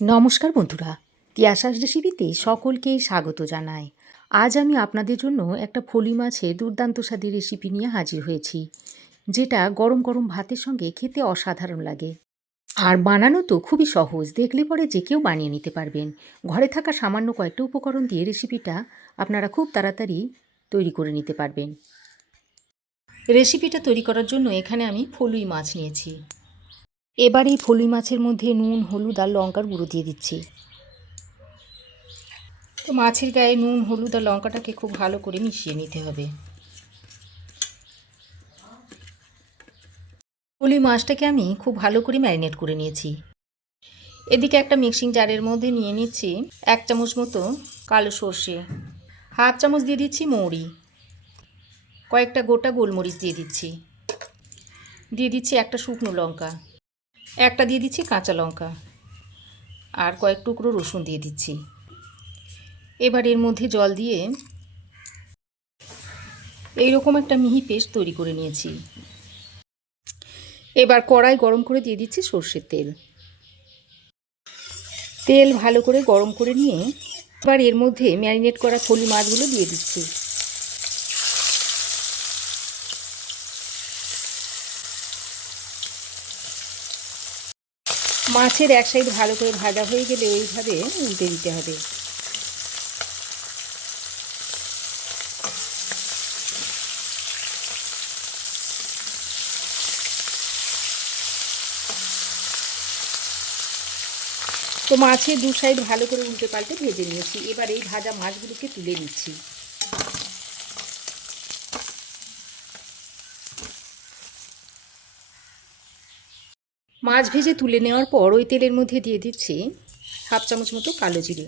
নমস্কার বন্ধুরা, তিয়াশাস রেসিপিতে সকলকেই স্বাগত জানাই। আজ আমি আপনাদের জন্য একটা ফলি মাছের দুর্দান্ত স্বাদের রেসিপি নিয়ে হাজির হয়েছি, যেটা গরম গরম ভাতের সঙ্গে খেতে অসাধারণ লাগে। আর বানানো তো খুবই সহজ, দেখলে পরে যে কেউ বানিয়ে নিতে পারবেন। ঘরে থাকা সামান্য কয়েকটা উপকরণ দিয়ে রেসিপিটা আপনারা খুব তাড়াতাড়ি তৈরি করে নিতে পারবেন। রেসিপিটা তৈরি করার জন্য এখানে আমি ফলুই মাছ নিয়েছি। এবার এই ফলুই মাছের মধ্যে নুন, হলুদ আর লঙ্কার গুঁড়ো দিয়ে দিচ্ছি। তো মাছের গায়ে নুন, হলুদ আর লঙ্কাটাকে খুব ভালো করে মিশিয়ে নিতে হবে। ফলুই মাছটাকে আমি খুব ভালো করে ম্যারিনেট করে নিয়েছি। এদিকে একটা মিক্সিং জারের মধ্যে নিয়ে নিচ্ছি 1 চামচ মতো কালো সর্ষে, হাফ চামচ দিয়ে দিচ্ছি মৌরি, কয়েকটা গোটা গোলমরিচ দিয়ে দিচ্ছি একটা শুকনো লঙ্কা, একটা দিয়ে দিচ্ছি কাঁচা লঙ্কা, আর কয়েক টুকরো রসুন দিয়ে দিচ্ছি। এবার এর মধ্যে জল দিয়ে এইরকম একটা মিহি পেস্ট তৈরি করে নিয়েছি। এবার কড়াই গরম করে দিয়ে দিচ্ছি সর্ষের তেল। তেল ভালো করে গরম করে নিয়ে এবার এর মধ্যে ম্যারিনেট করা ফলি মাছগুলো দিয়ে দিচ্ছি। মাছের এক সাইড ভালো করে ভাজা হয়ে গেলে এইভাবে উল্টে দিতে হবে। তো মাছের দু সাইড ভালো করে উল্টে পাল্টে ভেজে নিয়েছি। এবার এই ভাজা মাছগুলোকে তুলে নিচ্ছি। মাছ ভেজে তুলে নেওয়ার পর ওই তেলের মধ্যে দিয়ে দিচ্ছি হাফ চামচ মতো কালো জিরে।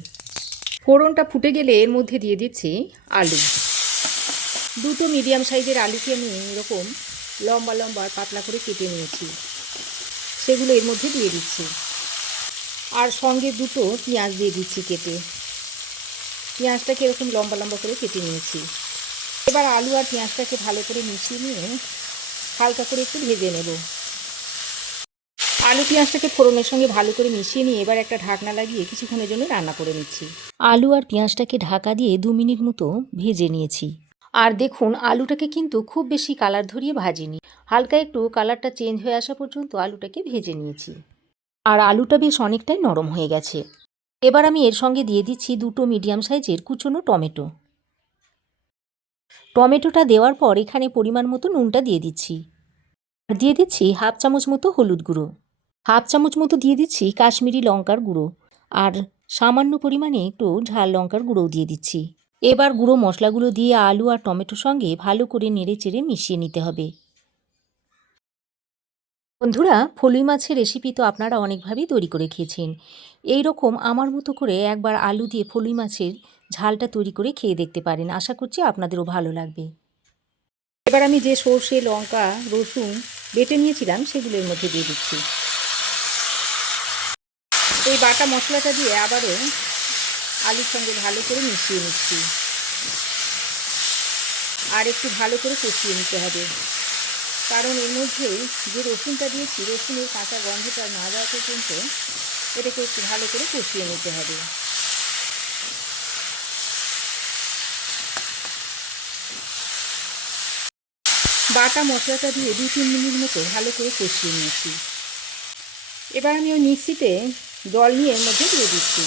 ফোড়নটা ফুটে গেলে এর মধ্যে দিয়ে দিচ্ছি আলু। দুটো মিডিয়াম সাইজের আলুকে আমি এরকম লম্বা লম্বা পাতলা করে কেটে নিয়েছি, সেগুলো এর মধ্যে দিয়ে দিচ্ছি। আর সঙ্গে দুটো পেঁয়াজ দিয়ে দিচ্ছি কেটে। পেঁয়াজটাকে এরকম লম্বা লম্বা করে কেটে নিয়েছি। এবার আলু আর পেঁয়াজটাকে ভালো করে মিশিয়ে নিয়ে হালকা করে একটু ভেজে নেব। আলু পেঁয়াজটাকে ফোড়নের সঙ্গে ভালো করে মিশিয়ে নিয়ে এবার একটা ঢাকনা লাগিয়ে কিছুক্ষণের জন্য রান্না করে নিচ্ছি। আলু আর পেঁয়াজটাকে ঢাকা দিয়ে 2 মিনিট মতো ভেজে নিয়েছি। আর দেখুন, আলুটাকে কিন্তু খুব বেশি কালার ধরিয়ে ভাজিনি, হালকা একটু কালারটা চেঞ্জ হয়ে আসা পর্যন্ত আলুটাকে ভেজে নিয়েছি। আর আলুটা বেশ অনেকটাই নরম হয়ে গেছে। এবার আমি এর সঙ্গে দিয়ে দিচ্ছি দুটো মিডিয়াম সাইজের কুচনো টমেটো। টমেটোটা দেওয়ার পর এখানে পরিমাণ মতো নুনটা দিয়ে দিচ্ছি। আর দিয়ে দিচ্ছি হাফ চামচ মতো হলুদ গুঁড়ো, হাফ চামচ মতো দিয়ে দিচ্ছি কাশ্মীরি লঙ্কার গুঁড়ো, আর সামান্য পরিমাণে একটু ঝাল লঙ্কার গুঁড়োও দিয়ে দিচ্ছি। এবার গুঁড়ো মশলাগুলো দিয়ে আলু আর টমেটোর সঙ্গে ভালো করে নেড়ে চেড়ে মিশিয়ে নিতে হবে। বন্ধুরা, ফলুই মাছের রেসিপি তো আপনারা অনেকভাবেই তৈরি করে খেয়েছেন। এই রকম আমার মতো করে একবার আলু দিয়ে ফলুই মাছের ঝালটা তৈরি করে খেয়ে দেখতে পারেন, আশা করছি আপনাদেরও ভালো লাগবে। এবার আমি যে সর্ষে, লঙ্কা, রসুন বেটে নিয়েছিলাম সেগুলো এর মধ্যে দিয়ে দিচ্ছি। এই বাটা মশলাটা দিয়ে আবারও আলুর সঙ্গে ভালো করে মিশিয়ে নিচ্ছি। আর একটু ভালো করে কষিয়ে নিতে হবে, কারণ এর মধ্যে যে রসুনটা দিয়েছি, রসুনের কাঁচা গন্ধটা না যাওয়া পর্যন্ত এটাকে একটু ভালো করে কষিয়ে নিতে হবে। বাটা মশলাটা দিয়ে 2-3 মিনিট মতো ভালো করে কষিয়ে নিয়েছি। এবার আমি ওই মিক্সিতে জল নিয়ে এর মধ্যে দিয়ে দিচ্ছি।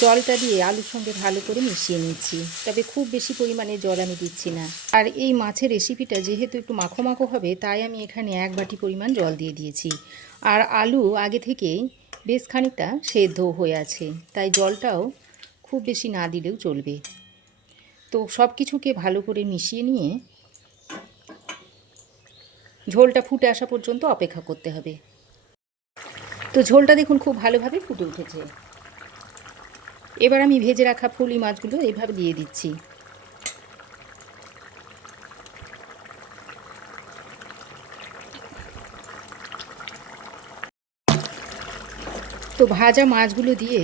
জলটা দিয়ে আলুর সঙ্গে ভালো করে মিশিয়ে নিচ্ছি, তবে খুব বেশি পরিমাণে জল আমি দিচ্ছি না। আর এই মাছের রেসিপিটা যেহেতু একটু মাখো মাখো হবে, তাই আমি এখানে 1 বাটি পরিমাণ জল দিয়ে দিয়েছি। আর আলু আগে থেকেই বেশ খানিকটা সেদ্ধ হয়ে আছে, তাই জলটাও খুব বেশি না দিলেও চলবে। তো সব কিছুকে ভালো করে মিশিয়ে নিয়ে ঝোলটা ফুটে আসা পর্যন্ত অপেক্ষা করতে হবে। তো ঝোলটা দেখুন খুব ভালোভাবে ফুটে উঠেছে। এবার আমি ভেজে রাখা ফলি মাছগুলো এইভাবে দিয়ে দিচ্ছি। তো ভাজা মাছগুলো দিয়ে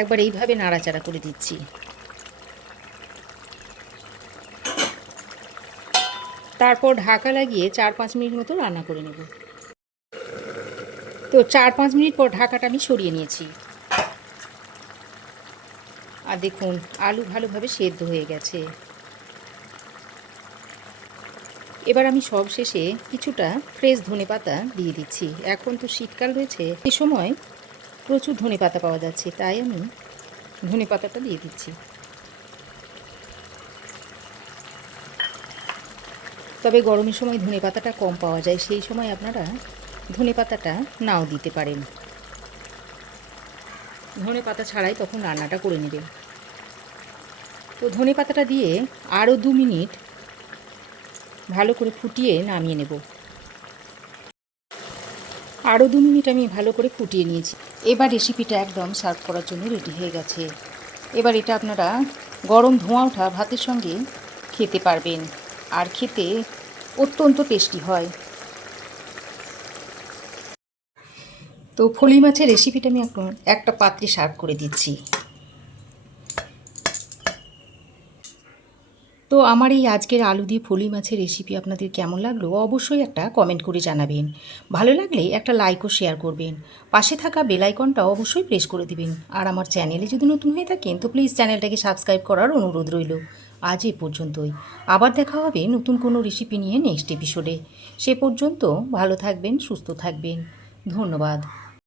একবার এইভাবে নাড়াচাড়া করে দিচ্ছি। তারপর ঢাকা লাগিয়ে 4-5 মিনিট মতো রান্না করে নেব। তো 4-5 মিনিট পর ঢাকাটা আমি সরিয়ে নিয়েছি। আর দেখুন আলু ভালোভাবে সেদ্ধ হয়ে গেছে। এবার আমি সব শেষে কিছুটা ফ্রেশ ধনেপাতা দিয়ে দিচ্ছি। এখন তো শীতকাল রয়েছে, এই সময় প্রচুর ধনেপাতা পাওয়া যাচ্ছে, তাই আমি ধনেপাতাটা দিয়ে দিচ্ছি। তবে গরমের সময় ধনেপাতাটা কম পাওয়া যায়, সেই সময় আপনারা ধনেপাতাটা নাও দিতে পারেন। ধনেপাতা ছাড়াই তখন রান্নাটা করে নেবেন। তো ধনেপাতাটা দিয়ে আরও 2 মিনিট ভালো করে ফুটিয়ে নামিয়ে নেব। আরও 2 মিনিট আমি ভালো করে ফুটিয়ে নিয়েছি। এবার রেসিপিটা একদম সার্ভ করার জন্য রেডি হয়ে গেছে। এবার এটা আপনারা গরম ধোঁয়া ওঠা ভাতের সঙ্গে খেতে পারবেন, আর খেতে অত্যন্ত টেস্টি হয়। তো ফলি মাছের রেসিপিটা আমি এখন একটা পাত্রে সার্ভ করে দিচ্ছি। তো আমার এই আজকের আলু দিয়ে ফলি মাছের রেসিপি আপনাদের কেমন লাগলো অবশ্যই একটা কমেন্ট করে জানাবেন। ভালো লাগলে একটা লাইক ও শেয়ার করবেন। পাশে থাকা বেল আইকনটা অবশ্যই প্রেস করে দিবেন। আর আমার চ্যানেলে যদি নতুন হয়ে থাকেন তো প্লিজ চ্যানেলটাকে সাবস্ক্রাইব করার অনুরোধ রইল। আজ এ পর্যন্তই। আবার দেখা হবে নতুন কোনো রেসিপি নিয়ে নেক্সট এপিসোডে। সে পর্যন্ত ভালো থাকবেন, সুস্থ থাকবেন। ধন্যবাদ।